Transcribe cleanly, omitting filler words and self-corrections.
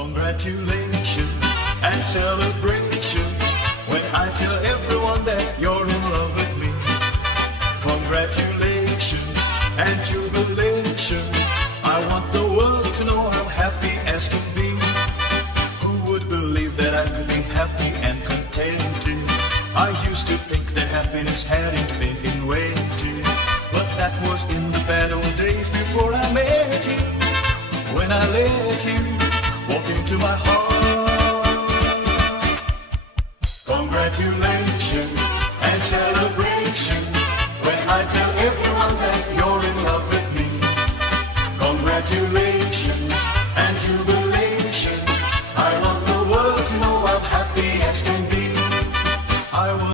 Congratulations and celebration when I tell everyone that you're in love with me. Congratulations and jubilation. I want the world to know how happy as can be. Who would believe that I could be happy and contented? I used to think that happiness hadn't been invented, but that was in the bad old days before I met you. When I let you walk into my heart,